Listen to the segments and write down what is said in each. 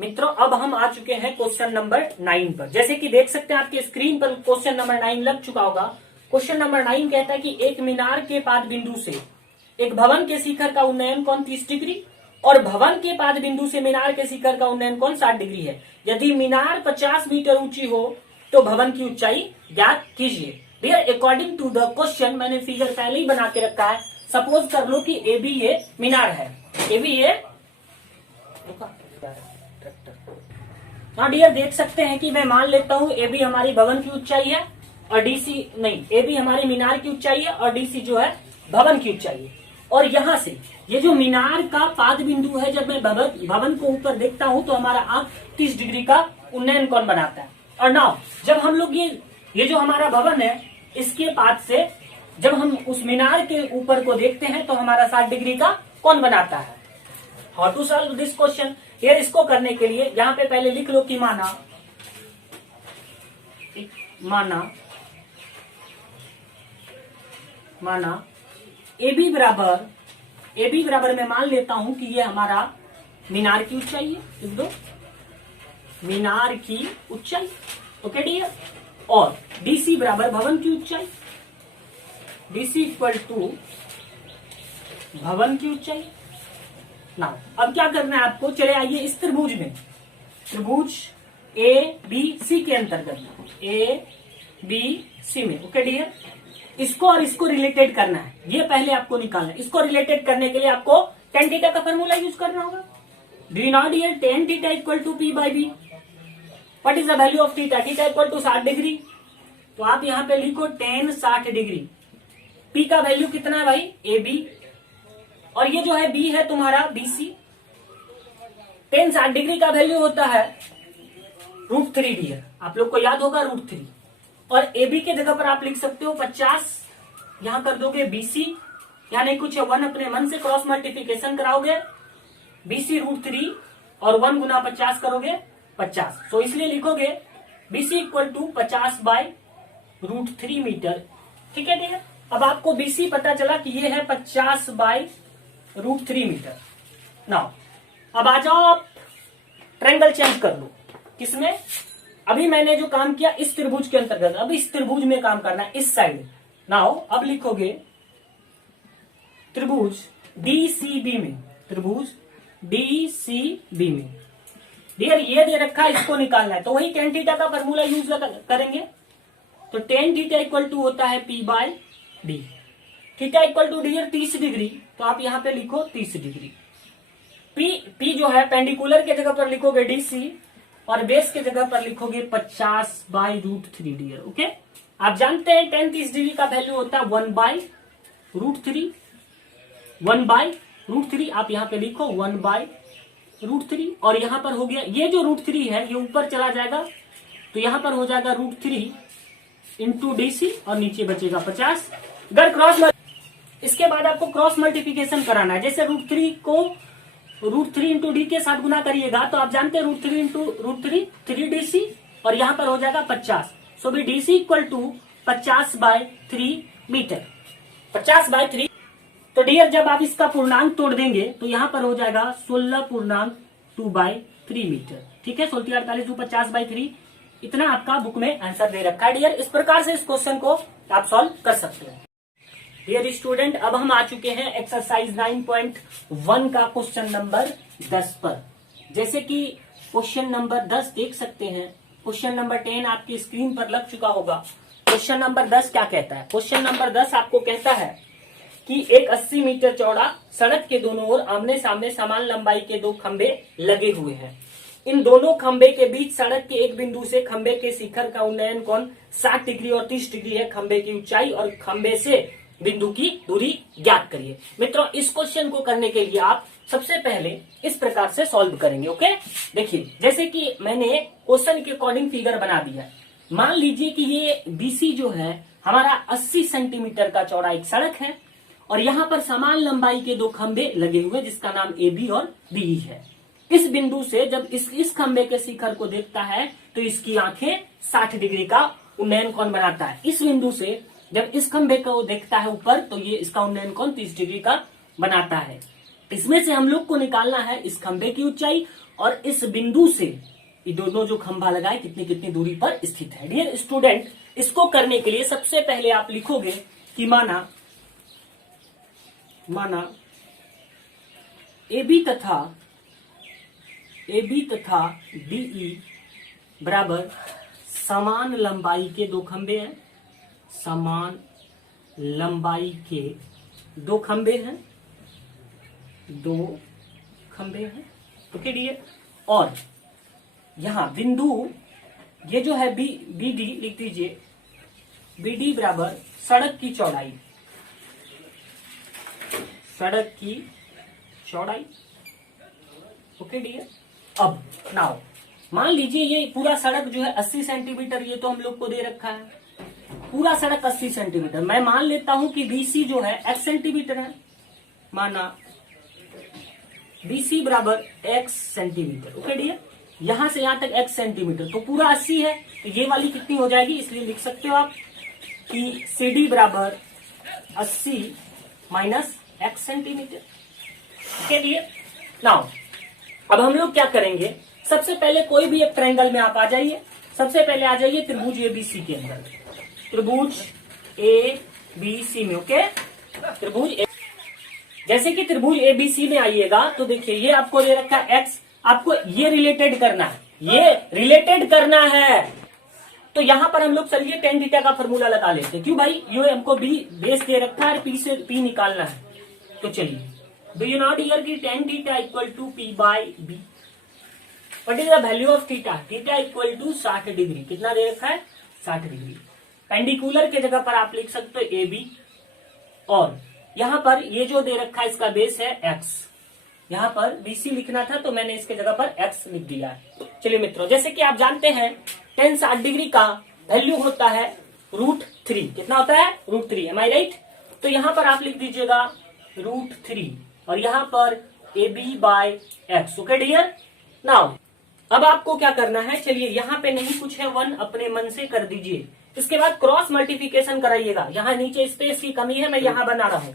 मित्रों अब हम आ चुके हैं क्वेश्चन नंबर 9 पर। जैसे कि देख सकते हैं आपके स्क्रीन पर क्वेश्चन नंबर 9 लग चुका होगा। क्वेश्चन नंबर 9 कहता है कि एक मीनार के पाद बिंदु से एक भवन के शिखर का उन्नयन कोण 30 डिग्री और भवन के पाद बिंदु से मीनार के शिखर का उन्नयन कोण 60 डिग्री है। यदि मीनार 50 मीटर ऊंची हो तो भवन की ऊंचाई ज्ञात कीजिए। Dear according to the question मैंने फिगर पहले ही बना के रखा है। सपोज कर लो कि ए बी ये मीनार है, ए बी ये हाँ डियर देख सकते हैं कि मैं मान लेता हूँ ए बी हमारी भवन की ऊंचाई है और डीसी नहीं, ए बी हमारी मीनार की ऊंचाई है और डीसी जो है भवन की ऊंचाई है। और यहाँ से ये जो मीनार का पाद बिंदु है, जब मैं भवन को ऊपर देखता हूँ तो हमारा आंख 30 डिग्री का उन्नयन कोण बनाता है। और नाउ जब हम लोग ये जो हमारा भवन है इसके पाद से जब हम उस मीनार के ऊपर को देखते हैं तो हमारा 60 डिग्री का कोण बनाता है। How to solve this question? यार इसको करने के लिए यहाँ पे पहले लिख लो कि माना ए बी बराबर मैं मान लेता हूं कि ये हमारा मीनार की ऊंचाई है, लिख दो मीनार की ऊंचाई। Okay dear. और डीसी बराबर भवन की ऊंचाई, डीसी इक्वल टू भवन की ऊंचाई। ना अब क्या करना है आपको, चले आइए इस त्रिभुज में, त्रिभुज ए बी सी के अंतर्गत ए बी सी में। ओके डियर, इसको और इसको रिलेटेड करना है, ये पहले आपको निकालना है। इसको रिलेटेड करने के लिए आपको tan थीटा का फॉर्मूला यूज करना होगा। Do you know dear tan theta equal to P by B. What is the value of theta? Theta equal to 60 degree. तो आप यहाँ पे लिखो tan 60 डिग्री। पी का वैल्यू कितना है भाई? A B. और ये जो है बी है तुम्हारा बी सी। tan 60 डिग्री का वैल्यू होता है √3 डियर, आप लोग को याद होगा √3। और ए बी के जगह पर आप लिख सकते हो 50, यहां कर दोगे बीसी, यहाँ नहीं कुछ है 1 अपने मन से क्रॉस मल्टीप्लीकेशन कराओगे, बीसी √3 और 1 गुना 50 करोगे 50। तो इसलिए लिखोगे BC equal to 50 by √3 metre. ठीक है डियर। अब आपको बीसी पता चला कि ये है 50 बाय √3 मीटर। नाउ अब आ जाओ आप ट्रायंगल चेंज कर लो। किसमें? अभी मैंने जो काम किया इस त्रिभुज के अंतर्गत, अब इस त्रिभुज में काम करना है, इस साइड। नाउ अब लिखोगे त्रिभुज डीसीबी में, त्रिभुज डीसीबी में। डियर ये दे रखा है, इसको निकालना है, तो वही tan थीटा का फॉर्मूला यूज करेंगे। तो tan थीटा इक्वल टू होता है P by D. Theta equal to dear 30 degree, तो आप यहां पे लिखो 30 डिग्री। पी जो है पेंडिकुलर के जगह पर लिखोगे डीसी और बेस के जगह पर लिखोगे 50 बाय √3 डियर। ओके, आप जानते हैं tan 30 डिग्री का वैल्यू होता है 1 बाय √3। 1 बाय √3 आप यहाँ पे लिखो 1 बाय √3। और यहाँ पर हो गया ये जो √3 है ये ऊपर चला जाएगा, तो यहाँ पर हो जाएगा √3 इंटू डीसी और नीचे बचेगा 50। अगर क्रॉस, इसके बाद आपको क्रॉस मल्टीप्लीकेशन कराना है। जैसे √3 को √3 इंटू डी के साथ गुना करिएगा तो आप जानते हैं √3 इंटू √3 3 डीसी और यहाँ पर हो जाएगा 50। सो भी DC equal to 50 by 3 metre, 50 by 3। तो डियर जब आप इसका पूर्णांक तोड़ देंगे तो यहाँ पर हो जाएगा 16.2 बाय 3 मीटर। ठीक है, 16 50 बाय 3, इतना आपका बुक में आंसर दे रखा है डियर। इस प्रकार से इस क्वेश्चन को आप सॉल्व कर सकते हैं। डियर स्टूडेंट अब हम आ चुके हैं एक्सरसाइज 9.1 का क्वेश्चन नंबर 10 पर। जैसे कि क्वेश्चन नंबर 10 देख सकते हैं, क्वेश्चन नंबर 10 आपकी स्क्रीन पर लग चुका होगा। क्वेश्चन नंबर 10 क्या कहता है? क्वेश्चन नंबर 10 आपको कहता है कि एक 80 मीटर चौड़ा सड़क के दोनों ओर आमने सामने समान लंबाई के 2 खंबे लगे हुए हैं। इन दोनों खंबे के बीच सड़क के एक बिंदु से खंबे के शिखर का उन्नयन कोण 60 डिग्री और 30 डिग्री है। खंबे की ऊंचाई और खंबे से बिंदु की दूरी ज्ञात करिए। मित्रों इस क्वेश्चन को करने के लिए आप सबसे पहले इस प्रकार से सॉल्व करेंगे। ओके, देखिए जैसे कि मैंने क्वेश्चन के अकॉर्डिंग फिगर बना दिया। मान लीजिए कि ये बीसी जो है हमारा 80 सेंटीमीटर का चौड़ा एक सड़क है और यहाँ पर समान लंबाई के 2 खंबे लगे हुए जिसका नाम ए बी और बी है। इस बिंदु से जब इस खंबे के शिखर को देखता है तो इसकी आंखें 60 डिग्री का उन्नयन कोण बनाता है। इस बिंदु से जब इस खंबे को देखता है ऊपर तो ये इसका उन्नयन कोण 30 डिग्री का बनाता है। इसमें से हम लोग को निकालना है इस खंबे की ऊंचाई और इस बिंदु से ये दोनों जो खंभा लगाए कितनी कितनी दूरी पर स्थित है। डियर स्टूडेंट, इसको करने के लिए सबसे पहले आप लिखोगे कि माना AB तथा DE बराबर समान लंबाई के दो खंबे हैं, समान लंबाई के दो खंबे हैं। ओके डियर, और यहां बिंदु ये जो है BD लिख दीजिए, BD बराबर सड़क की चौड़ाई। ओके डियर, अब नाउ मान लीजिए ये पूरा सड़क जो है 80 सेंटीमीटर, ये तो हम लोग को दे रखा है पूरा सड़क 80 सेंटीमीटर। मैं मान लेता हूं कि BC जो है x सेंटीमीटर है, माना BC बराबर x सेंटीमीटर। ओके डियर, यहां से यहां तक x सेंटीमीटर, तो पूरा 80 है, तो ये वाली कितनी हो जाएगी, इसलिए लिख सकते हो आप कि CD बराबर 80 minus x centimetre. Okay dear, now अब हम लोग क्या करेंगे, सबसे पहले कोई भी एक ट्रायंगल में आप आ जाइए। सबसे पहले आ जाइए त्रिभुज ABC के अंदर, त्रिभुज ABC में। ओके, त्रिभुज जैसे कि त्रिभुज ABC में आइएगा तो देखिए ये आपको दे रखा है x, आपको ये रिलेटेड करना है, तो यहां पर हम लोग चलिए tan थीटा का फॉर्मूला लगा लेते हैं। क्यों भाई, ये हमको B बेस दे रखा है और P से P निकालना है, तो चलिए डू यू नॉट हियर की tan theta equal to P by B। What is the value of theta, theta equal to 60 degree. कितना दे रखा है, 60 डिग्री। पेंडिकुलर के जगह पर आप लिख सकते हो AB, और यहां पर ये जो दे रखा है इसका बेस है x। यहां पर BC लिखना था तो मैंने इसके जगह पर x लिख दिया है। चलिए मित्रों, जैसे कि आप जानते हैं tan 60 डिग्री का वैल्यू होता है √3। कितना होता है, √3। एम आई राइट? तो यहां पर आप लिख दीजिएगा √3 और यहां पर AB by x। Okay dear, now अब आपको क्या करना है, चलिए यहाँ पे नहीं कुछ है 1 अपने मन से कर दीजिए। इसके बाद क्रॉस मल्टीप्लिकेशन कराइएगा। यहाँ नीचे स्पेस की कमी है, मैं यहाँ बना रहा हूँ।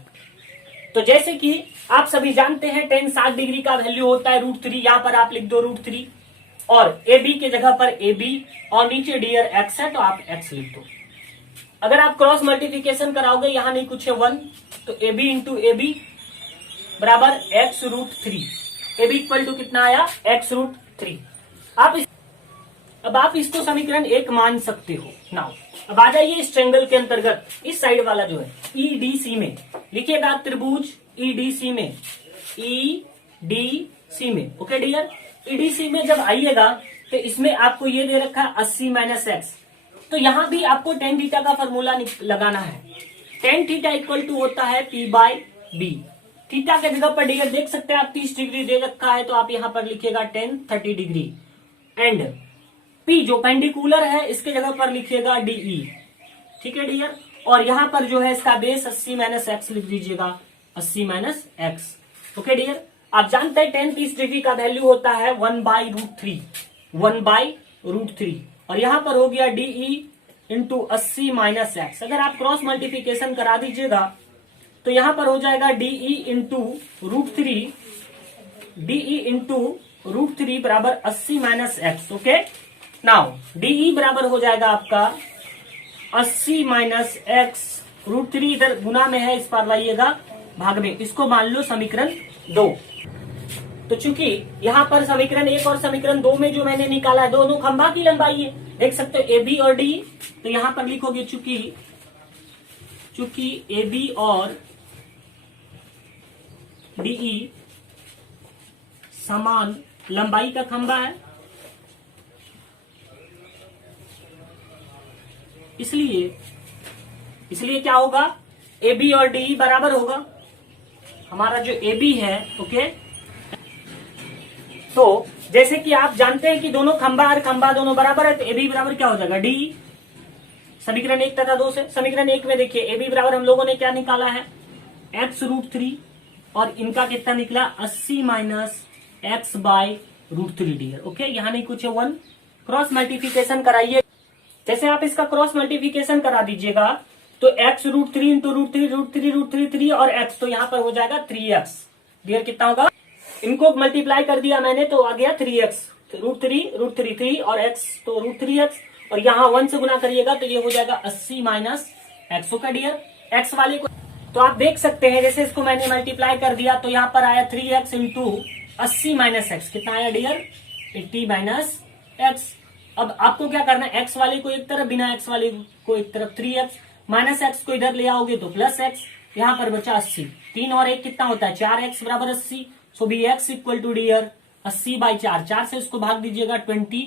तो जैसे कि आप सभी जानते हैं tan 60 डिग्री का वैल्यू होता है √3। यहाँ पर आप लिख दो √3 और AB के जगह पर AB और नीचे डियर x है तो आप x लिख दो। अगर आप क्रॉस मल्टीप्लिकेशन कराओगे, यहाँ नहीं कुछ है 1, तो AB इंटू AB बराबर x√3। AB इक्वल टू कितना आया, x√3। अब आप इसको समीकरण 1 मान सकते हो। नाउ अब आ जाइए इस ट्रायंगल के अंतर्गत, इस साइड वाला जो है EDC में लिखिएगा, त्रिभुज EDC में। ओके डियर, EDC में जब आइएगा तो इसमें आपको ये दे रखा है 80 माइनस x, तो यहां भी आपको tan थीटा का फॉर्मूला लगाना है। tan थीटा इक्वल टू होता है P बाय B। थीटा के जगह पर डियर देख सकते हैं आप 30 डिग्री दे रखा है, तो आप यहां पर लिखिएगा tan 30 डिग्री, एंड P जो पेंडिकुलर है इसके जगह पर लिखिएगा DE। ठीक है डियर, और यहां पर जो है इसका बेस 80 माइनस x लिख दीजिएगा, 80 माइनस x। ओके डियर, आप जानते हैं tan 30 डिग्री का वैल्यू होता है 1/√3 और यहां पर हो गया DE इंटू 80 माइनस x। अगर आप क्रॉस मल्टीप्लिकेशन करा दीजिएगा तो यहां पर हो जाएगा DE इंटू √3 बराबर 80 minus x। Okay, now DE बराबर हो जाएगा आपका 80 माइनस x। √3 इधर गुना में है, इस पर लाइएगा भाग में, इसको मान लो समीकरण 2। तो चूंकि यहाँ पर समीकरण 1 और समीकरण 2 में जो मैंने निकाला है दोनों खंभा की लंबाई है, देख सकते हो AB और DE। तो यहां पर लिखोगे चूंकि AB और DE समान लंबाई का खंभा है, इसलिए क्या होगा, AB और DE बराबर होगा। हमारा जो AB है, ओके, तो जैसे कि आप जानते हैं कि दोनों खंभा और खंभा दोनों बराबर है, तो AB बराबर क्या हो जाएगा, DE। समीकरण 1 तथा 2 से समीकरण 1 में देखिए AB बराबर हम लोगों ने क्या निकाला है, x√3, और इनका कितना निकला 80 minus x by √3 dear. Okay, यहाँ नहीं कुछ है 1। क्रॉस मल्टीप्लिकेशन कराइए, जैसे आप इसका क्रॉस मल्टीप्लिकेशन करा दीजिएगा तो x√3 इंटू √3 और x, तो यहाँ पर हो जाएगा 3x डियर कितना होगा, इनको मल्टीप्लाई कर दिया मैंने तो आ गया 3x, √3 और x तो √3x, और यहाँ 1 से गुना करिएगा तो ये हो जाएगा 80 माइनस x होगा डियर। x वाले को तो आप देख सकते हैं जैसे इसको मैंने मल्टीप्लाई कर दिया तो यहाँ पर आया 3x इंटू 80 माइनस एक्स, कितना आया डियर 80 माइनस एक्स। अब आपको क्या करना है, x वाले को एक तरफ, बिना x वाले को एक तरफ, 3x माइनस एक्स को इधर ले आओगे तो प्लस x, यहाँ पर बचा 80, 3 और 1 कितना होता है 4x बराबर 80, so B x equal to डियर 80/4, 4 से इसको भाग दीजिएगा 20,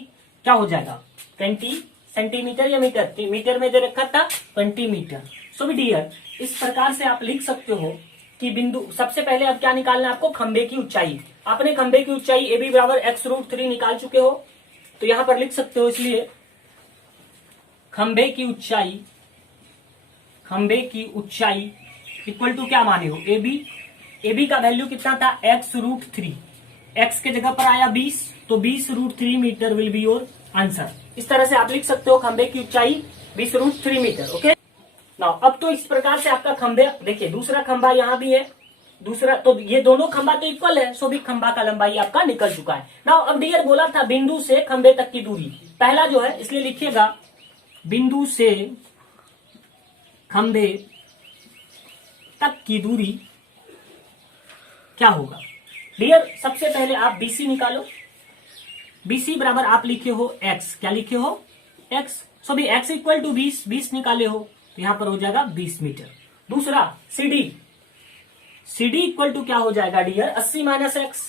क्या हो जाएगा 20 सेंटीमीटर या मीटर, मीटर में दे रखा था 20 मीटर। सो भी डियर इस प्रकार से आप लिख सकते हो कि बिंदु, सबसे पहले अब क्या निकालना है आपको, खंबे की ऊंचाई। आपने खंबे की ऊंचाई ए बी बराबर x√3 निकाल चुके हो, तो यहां पर लिख सकते हो, इसलिए खंबे की ऊंचाई इक्वल टू क्या माने हो, ए बी का वैल्यू कितना था x√3, x के जगह पर आया 20, तो 20√3 metre will be your answer. इस तरह से आप लिख सकते हो खंबे की ऊंचाई 20√3 मीटर। ओके नाउ अब तो इस प्रकार से आपका खंबे, देखिए दूसरा खंबा यहाँ भी है, दूसरा तो ये दोनों खंबा तो इक्वल है, सो भी खंबा का लंबाई आपका निकल चुका है। नाउ अब डियर बोला था बिंदु से खंबे तक की दूरी, पहला जो है इसलिए लिखिएगा बिंदु से खंबे तक की दूरी क्या होगा। डियर सबसे पहले आप बीसी निकालो, बीसी बराबर आप लिखे हो x, क्या लिखे हो x, सो भी x इक्वल टू 20 निकाले हो तो यहां पर हो जाएगा 20 मीटर। दूसरा CD इक्वल टू क्या हो जाएगा dear 80 minus x,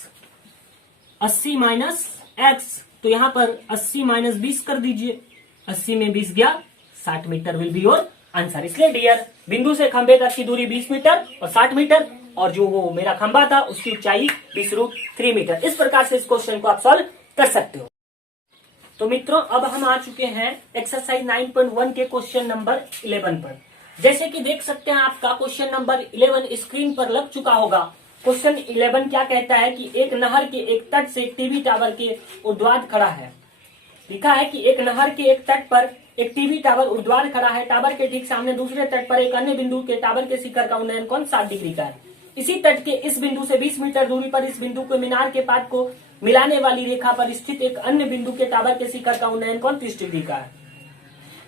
80 minus x, तो यहां पर 80 माइनस 20 कर दीजिए, 80 में 20 गया 60 metre will be your answer. इसलिए डियर बिंदु से खंबे तक की दूरी 20 मीटर और 60 मीटर, और जो वो मेरा खंबा था उसकी ऊंचाई 20√3 मीटर। इस प्रकार से इस क्वेश्चन को आप सॉल्व कर सकते हो। तो मित्रों अब हम आ चुके हैं एक्सरसाइज 9.1 के क्वेश्चन नंबर 11 पर। जैसे कि देख सकते हैं आपका क्वेश्चन नंबर 11 स्क्रीन पर लग चुका होगा। क्वेश्चन 11 क्या कहता है कि एक नहर के एक तट से एक टीवी टावर के ऊर्ध्वाधर खड़ा है। लिखा है कि एक नहर के एक तट पर एक टीवी टावर ऊर्ध्वाधर खड़ा है, टावर के ठीक सामने दूसरे तट पर एक अन्य बिंदु के टावर के शिखर का उन्नयन कोण 60 डिग्री का है। इसी तट के इस बिंदु से 20 मीटर दूरी पर इस बिंदु को मीनार के पाद को मिलाने वाली रेखा पर स्थित एक अन्य बिंदु के टावर के शिखर का उन्नयन कोण 30 डिग्री का है।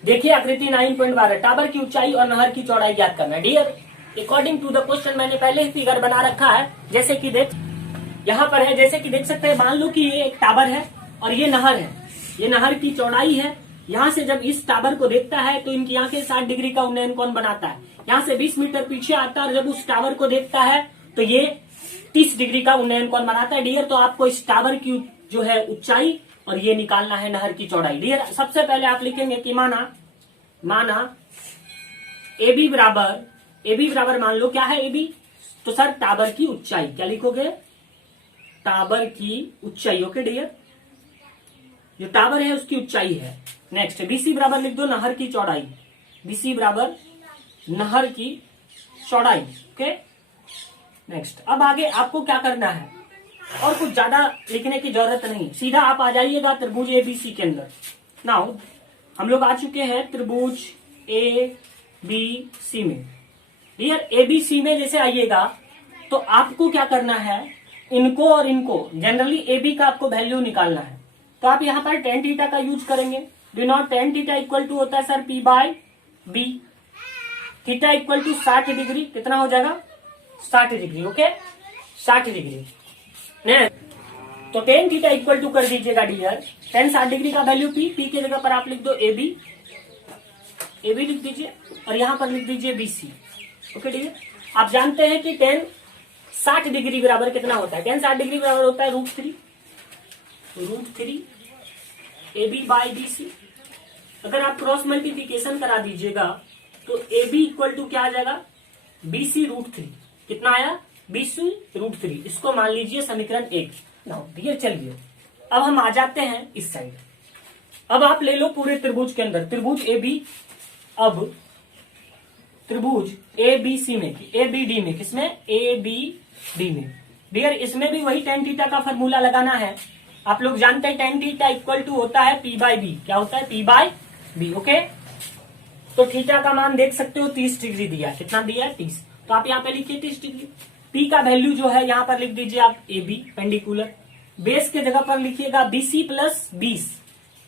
देखिए आकृति 9.12, टावर की ऊंचाई और नहर की चौड़ाई ज्ञात करना है। Dear according to the question मैंने पहले ही फिगर बना रखा है, जैसे कि देख यहाँ पर है, जैसे कि देख सकते हैं, मान लो कि ये एक टावर है और ये नहर है, ये नहर की चौड़ाई है। यहाँ से जब इस टावर को देखता है तो इनकी आंखें 60 डिग्री का उन्नयन कोण बनाता है। यहाँ से 20 मीटर पीछे आता है और जब उस टावर को देखता है तो ये 30 डिग्री का उन्नयन कोण बनाता है। डियर तो आपको इस टावर की जो है ऊंचाई और ये निकालना है नहर की चौड़ाई। डियर सबसे पहले आप लिखेंगे कि माना ए बी बराबर मान लो क्या है ए बी, तो सर टावर की ऊंचाई, क्या लिखोगे टावर की ऊंचाई। ओके डियर जो टावर है उसकी ऊंचाई है। नेक्स्ट बीसी बराबर लिख दो नहर की चौड़ाई, बीसी बराबर नहर की चौड़ाई। ओके नेक्स्ट अब आगे आपको क्या करना है, और कुछ ज्यादा लिखने की जरूरत नहीं, सीधा आप आ जाइएगा त्रिभुज एबीसी के अंदर। नाउ हम लोग आ चुके हैं त्रिभुज ए बी सी में। डियर एबीसी में जैसे आइएगा तो आपको क्या करना है, इनको और इनको जनरली एबी का आपको वैल्यू निकालना है। तो आप यहाँ पर tan थीटा का यूज करेंगे। Do not tan theta equal to होता है sir P/B, theta equal to 60 degree, कितना हो जाएगा 60 डिग्री। ओके 60 डिग्री ने तो tan थीटा इक्वल टू कर दीजिएगा डियर, tan 60 डिग्री का वैल्यू P के जगह पर आप लिख दो AB लिख दीजिए और यहाँ पर लिख दीजिए BC। ओके डियर आप जानते हैं कि tan 60 डिग्री बराबर कितना होता है, tan 60 डिग्री बराबर होता है √3 AB/BC। अगर आप क्रॉस मल्टीप्लीकेशन करा दीजिएगा तो AB इक्वल टू क्या आ जाएगा BC√3, कितना आया BC√3। इसको मान लीजिए समीकरण 1। नाउ डियर चलिए अब हम आ जाते हैं इस साइड। अब आप ले लो पूरे त्रिभुज के अंदर त्रिभुज AB, अब त्रिभुज ABC में ABD में, किसमें ABD में। डियर इसमें भी वही tan थीटा का फॉर्मूला लगाना है। आप लोग जानते हैं tan थीटा इक्वल टू होता है P/B, क्या होता है P/B। ओके तो थीटा का मान देख सकते हो 30 डिग्री दिया, कितना दिया है 30, तो आप यहाँ पे लिखिए 30 डिग्री। P का वैल्यू जो है यहाँ पर लिख दीजिए आप AB पेंडिकुलर, बेस के जगह पर लिखिएगा BC प्लस 20,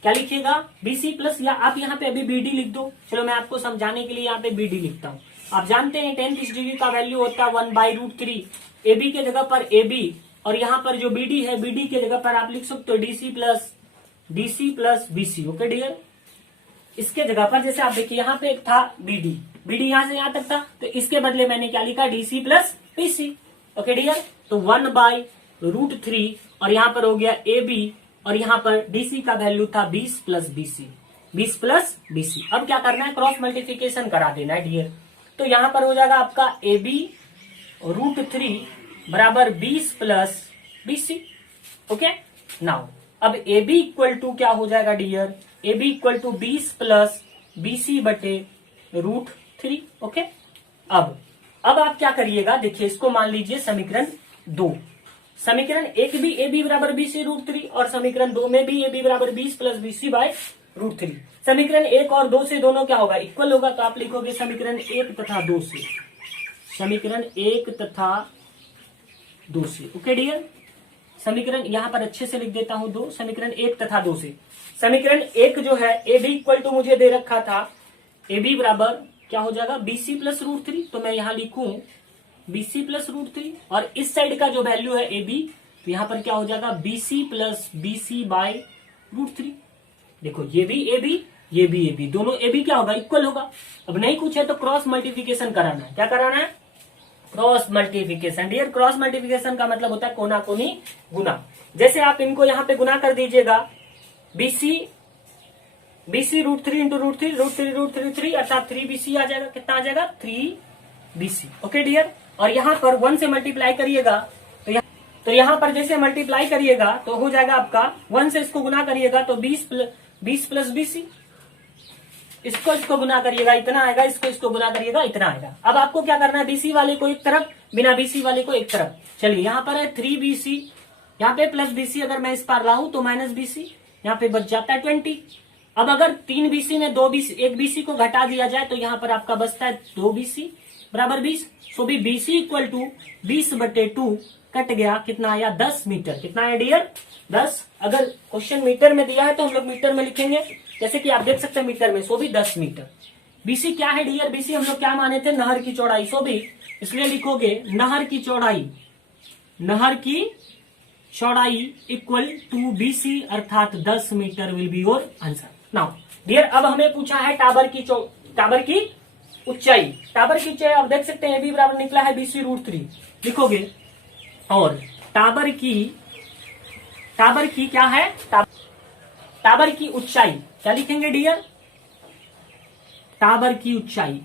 क्या लिखिएगा BC प्लस, या आप यहाँ पे अभी BD लिख दो। चलो मैं आपको समझाने के लिए यहाँ पे BD लिखता हूँ। आप जानते हैं 10 डिग्री का वैल्यू होता है 1/√3, AB के जगह पर AB और यहाँ पर जो BD है BD के जगह पर आप लिख सकते हो DC plus BC। Okay dear, इसके जगह पर जैसे आप देखिए यहाँ पे था BD यहाँ से यहाँ तक था, तो इसके बदले मैंने क्या लिखा DC plus BC। Okay dear, तो 1/√3 और यहाँ पर हो गया AB और यहाँ पर DC का वैल्यू था 20 प्लस BC। अब क्या करना है, क्रॉस मल्टीप्लिकेशन करा देना है डियर। तो यहाँ पर हो जाएगा आपका AB√3 बराबर 20 प्लस BC। ओके, नाउ अब AB इक्वल टू क्या हो जाएगा dear, AB equal to 20 plus BC बटे √3। ओके, अब आप क्या करिएगा, देखिए इसको मान लीजिए समीकरण 2, समीकरण 1 भी AB बराबर BC√3 और समीकरण 2 में भी AB बराबर 20 प्लस BC/√3। समीकरण 1 और 2 से दोनों क्या होगा, इक्वल होगा, तो आप लिखोगे समीकरण 1 तथा 2 से, समीकरण 1 तथा 2 से। ओके डियर, समीकरण यहां पर अच्छे से लिख देता हूं 2, समीकरण 1 तथा 2 से। समीकरण 1 जो है AB इक्वल टू मुझे दे रखा था, AB बराबर क्या हो जाएगा BC प्लस √3, तो मैं यहां लिखूं BC प्लस √3 और इस साइड का जो वैल्यू है AB, तो यहां पर क्या हो जाएगा BC प्लस BC/√3। देखो ये भी AB ये भी AB, दोनों AB क्या होगा, इक्वल होगा। अब नहीं कुछ है तो क्रॉस मल्टीप्लिकेशन कराना है, क्या कराना है, cross multiplication. Dear, cross multiplication का मतलब होता है कोना कोनी गुना। जैसे आप इनको यहाँ पे गुना कर दीजिएगा, BC√3 इंटू √3 अर्थात 3BC आ जाएगा, कितना आ जाएगा 3BC। ओके डियर, और यहाँ पर 1 से मल्टीप्लाई करिएगा, तो यहाँ पर जैसे मल्टीप्लाई करिएगा तो हो जाएगा आपका 1 से इसको गुना करिएगा तो 20 प्लस BC, इसको गुना करिएगा इतना आएगा, इसको गुना करिएगा इतना आएगा। अब आपको क्या करना है, BC वाले को एक तरफ, बिना BC वाले को एक तरफ। चलिए यहाँ पर है 3BC, यहाँ पे प्लस BC, अगर मैं इस पर लाऊं तो माइनस BC, यहाँ पे बच जाता है 20। अब अगर 3BC में 2BC, एक BC को घटा दिया जाए तो यहाँ पर आपका बचता है 2BC बराबर 20। सो भी BC इक्वल टू 20/2 कट गया, कितना आया 10 मीटर। कितना आया डियर 10। अगर क्वेश्चन मीटर में दिया है तो हम लोग मीटर में लिखेंगे, जैसे कि आप देख सकते हैं मीटर में, सो भी 10 मीटर। BC क्या है डियर, BC हम लोग क्या माने थे, नहर की चौड़ाई, सो भी इसलिए लिखोगे नहर की चौड़ाई इक्वल टू BC अर्थात 10 metre will be your answer. Now dear, अब हमें पूछा है टावर की ऊंचाई। टावर की ऊंचाई आप देख सकते हैं AB बराबर निकला है BC√3 लिखोगे, और टावर की क्या है, टावर की ऊंचाई क्या लिखेंगे डियर, टावर की ऊंचाई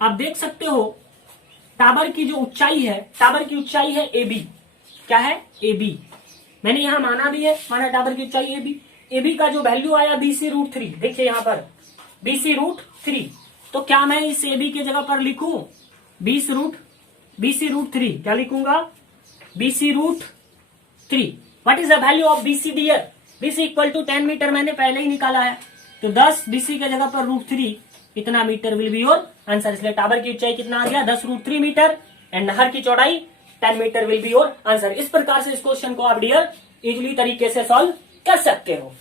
आप देख सकते हो, टावर की जो ऊंचाई है, टावर की ऊंचाई है AB, क्या है AB, मैंने यहां माना भी है, माना टावर की ऊंचाई AB का जो वैल्यू आया BC√3, देखिए यहां पर BC√3, तो क्या मैं इस AB के जगह पर लिखूं BC√3, क्या लिखूंगा BC√3। What is the value of BC dear, BC equal to 10 metre मैंने पहले ही निकाला है, तो 10 BC के जगह पर √3 इतना metre will be your answer. इसलिए टावर की ऊंचाई कितना आ गया 10√3 मीटर एंड नहर की चौड़ाई 10 metre will be your answer. इस प्रकार से इस क्वेश्चन को आप डियर इजीली तरीके से सॉल्व कर सकते हो।